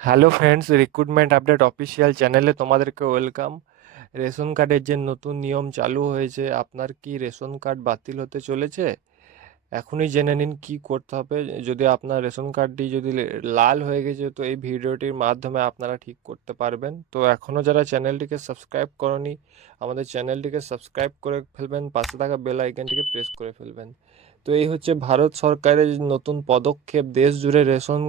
Hello friends, recruitment update official চ্যানেলে তোমাদেরকে welcome. Ration কার্ডের যে নতুন নিয়ম চালু হয়েছে, আপনার কি রেশন কার্ড বাতিল হতে চলেছে? এখনই জেনে নিন কি করতে হবে। যদি আপনার রেশন কার্ডটি যদি লাল হয়ে গেছে, তো এই ভিডিওটির মাধ্যমে আপনারা ঠিক করতে পারবেন। তো এখনও যারা চ্যানেলটিকে সাবস্ক্রাইব করনি, আমাদের চ্যানেলটিকে সাবস্ক্রাইব করে ফেলবেন, পাশে থাকা বেল আইকনটিকে প্রেস করে ফেলবেন। তো এই হচ্ছে ভারত সরকারের নতুন পদক্ষেপ। দেশ জুড়ে রেশন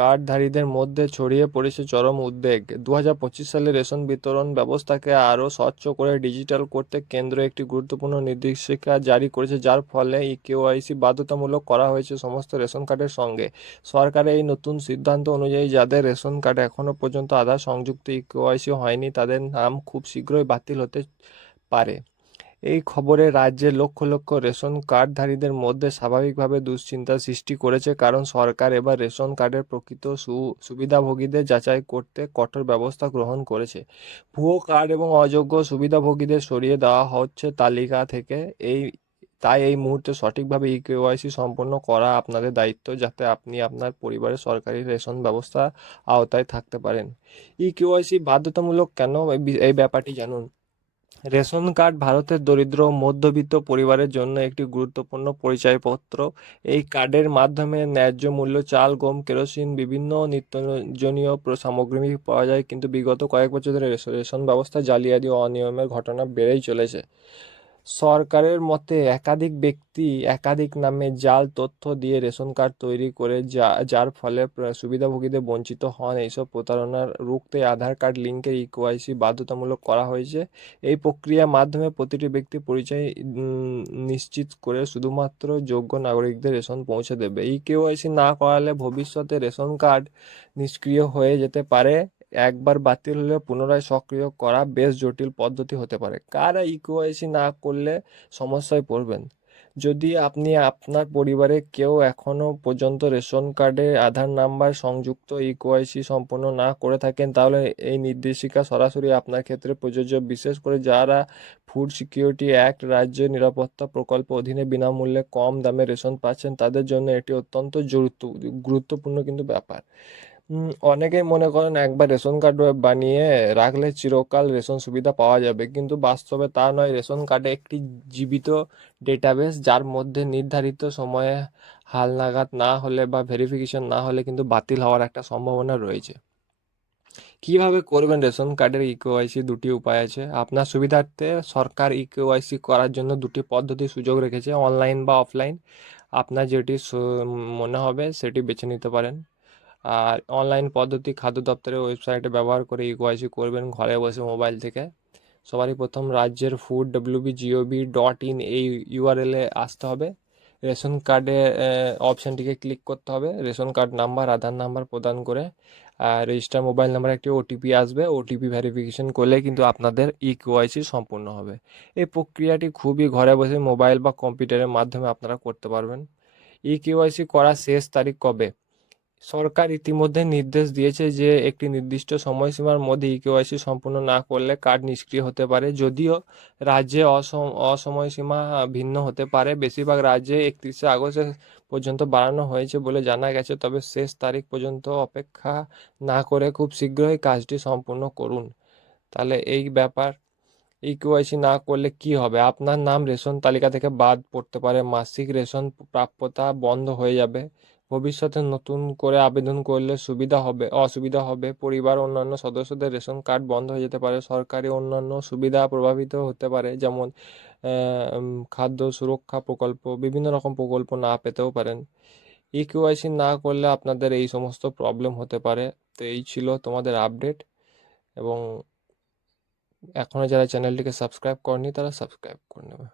কার্ডধারীদের মধ্যে ছড়িয়ে পড়েছে চরম উদ্বেগ। 2025 সালে রেশন বিতরণ ব্যবস্থাকে আরও স্বচ্ছ করে ডিজিটাল করতে কেন্দ্র একটি গুরুত্বপূর্ণ নির্দেশিকা জারি করেছে, যার ফলে কেওয়াইসি বাধ্যতামূলক করা হয়েছে সমস্ত রেশন কার্ডের সঙ্গে। সরকারের এই নতুন সিদ্ধান্ত অনুযায়ী যাদের রেশন কার্ডে এখনও পর্যন্ত আধার সংযুক্ত কেওয়াইসি হয়নি, তাদের নাম খুব শীঘ্রই বাতিল হতে পারে। এই খবরে রাজ্যের লক্ষ লক্ষ রেশন কার্ডধারীদের মধ্যে স্বাভাবিকভাবে দুশ্চিন্তার সৃষ্টি করেছে, কারণ সরকার এবার রেশন কার্ডের প্রকৃত সুবিধাভোগীদের যাচাই করতে কঠোর ব্যবস্থা গ্রহণ করেছে। ভুয়ো কার্ড এবং অযোগ্য সুবিধাভোগীদের সরিয়ে দেওয়া হচ্ছে তালিকা থেকে। এই তাই এই মুহূর্তে সঠিকভাবে কেওয়াইসি সম্পন্ন করা আপনাদের দায়িত্ব, যাতে আপনি আপনার পরিবারের সরকারি রেশন ব্যবস্থা আওতায় থাকতে পারেন। কেওয়াইসি বাধ্যতামূলক কেন, এই ব্যাপারটি জানুন। রেশন কার্ড ভারতের দরিদ্র ও মধ্যবিত্ত পরিবারের জন্য একটি গুরুত্বপূর্ণ পরিচয়পত্র। এই কার্ডের মাধ্যমে ন্যায্য মূল্য চাল, গম, কেরোসিন, বিভিন্ন নিত্যজনীয় সামগ্রী পাওয়া যায়, কিন্তু বিগত কয়েক বছর ধরে রেশন ব্যবস্থা জালিয়াতি ও অনিয়মের ঘটনা বেড়েই চলেছে। সরকারের মতে একাধিক ব্যক্তি একাধিক নামে জাল তথ্য দিয়ে রেশন কার্ড তৈরি করে, যার ফলে সুবিধাভোগীদের বঞ্চিত হন। এইসব প্রতারণা রুখতে আধার কার্ড লিঙ্কের কেওয়াইসি বাধ্যতামূলক করা হয়েছে। এই প্রক্রিয়ার মাধ্যমে প্রতিটি ব্যক্তি পরিচয় নিশ্চিত করে শুধুমাত্র যোগ্য নাগরিকদের রেশন পৌঁছে দেবে। কেওয়াইসি না করালে ভবিষ্যতে রেশন কার্ড নিষ্ক্রিয় হয়ে যেতে পারে। একবার বাতিল হলে পুনরায় সক্রিয় করা বেশ জটিল পদ্ধতি হতে পারে। কারা কেওয়াইসি না করলে সমস্যায় পড়বেন? যদি আপনি আপনার পরিবারে কেউ এখনো পর্যন্ত রেশন কার্ডে আধার নাম্বার সংযুক্ত কেওয়াইসি সম্পন্ন না করে থাকেন, তাহলে এই নির্দেশিকা সরাসরি আপনার ক্ষেত্রে প্রযোজ্য। বিশেষ করে যারা ফুড সিকিউরিটি অ্যাক্ট, রাজ্য নিরাপত্তা প্রকল্প অধীনে বিনামূল্যে কম দামে রেশন পাচ্ছেন, তাদের জন্য এটি অত্যন্ত গুরুত্বপূর্ণ কিন্তু ব্যাপার। অনেকেই মনে করেন একবার রেশন কার্ড বানিয়ে রাখলে চিরকাল রেশন সুবিধা পাওয়া যাবে, কিন্তু বাস্তবে তা নয়। রেশন কার্ডে একটি জীবিত ডেটাবেস, যার মধ্যে নির্ধারিত সময়ে হালনাগাদ না হলে বা ভেরিফিকেশন না হলে কিন্তু বাতিল হওয়ার একটা সম্ভাবনা রয়েছে। কিভাবে করবেন রেশন কার্ডের কেওয়াইসি? দুটি উপায় আছে আপনার সুবিধার্থে। সরকার কেওয়াইসি করার জন্য দুটি পদ্ধতির সুযোগ রেখেছে, অনলাইন বা অফলাইন। আপনার যেটি মনে হবে সেটি বেছে নিতে পারেন। আর অনলাইন পদ্ধতি খাদ্য দপ্তরের ওয়েবসাইটে ব্যবহার করে কেওয়াইসি করবেন ঘরে বসে মোবাইল থেকে। সবারই প্রথম রাজ্যের ফুড www.gov.in এই ইউআরএলে আসতে হবে। রেশন কার্ডে অপশানটিকে ক্লিক করতে হবে। রেশন কার্ড নাম্বার, আধার নাম্বার প্রদান করে আর রেজিস্টার মোবাইল নাম্বার একটি ওটিপি আসবে। ওটিপি ভেরিফিকেশন করলে কিন্তু আপনাদের কেওয়াইসি সম্পূর্ণ হবে। এই প্রক্রিয়াটি খুবই ঘরে বসে মোবাইল বা কম্পিউটারের মাধ্যমে আপনারা করতে পারবেন। কেওয়াইসি করার শেষ তারিখ কবে? সরকার ইতিমধ্যে নির্দেশ দিয়েছে যে একটি নির্দিষ্ট সময়সীমার মধ্যে কেওয়াইসি সম্পূর্ণ না করলে কার্ড নিষ্ক্রিয় হতে পারে। যদিও রাজ্যে অসময়সীমা ভিন্ন হতে পারে, বেশিরভাগ রাজ্যে 31শে আগস্ট পর্যন্ত বাড়ানো হয়েছে বলে জানা গেছে। তবে শেষ তারিখ পর্যন্ত অপেক্ষা না করে খুব শীঘ্রই কাজটি সম্পূর্ণ করুন। তাহলে এই ব্যাপার। কেওয়াইসি না করলে কি হবে? আপনার নাম রেশন তালিকা থেকে বাদ পড়তে পারে, মাসিক রেশন প্রাপ্যতা বন্ধ হয়ে যাবে। ভবিষ্যতে নতুন করে আবেদন করলে অসুবিধা হবে। পরিবার অন্যান্য সদস্যদের রেশন কার্ড বন্ধ হয়ে যেতে পারে। সরকারি অন্যান্য সুবিধা প্রভাবিত হতে পারে, যেমন খাদ্য সুরক্ষা প্রকল্প, বিভিন্ন রকম প্রকল্প না পেতেও পারেন। কেওয়াইসি না করলে আপনাদের এই সমস্ত প্রবলেম হতে পারে। তো এই ছিল তোমাদের আপডেট। এবং এখনও যারা চ্যানেলটিকে সাবস্ক্রাইব করেনি, তারা সাবস্ক্রাইব করে নেবে।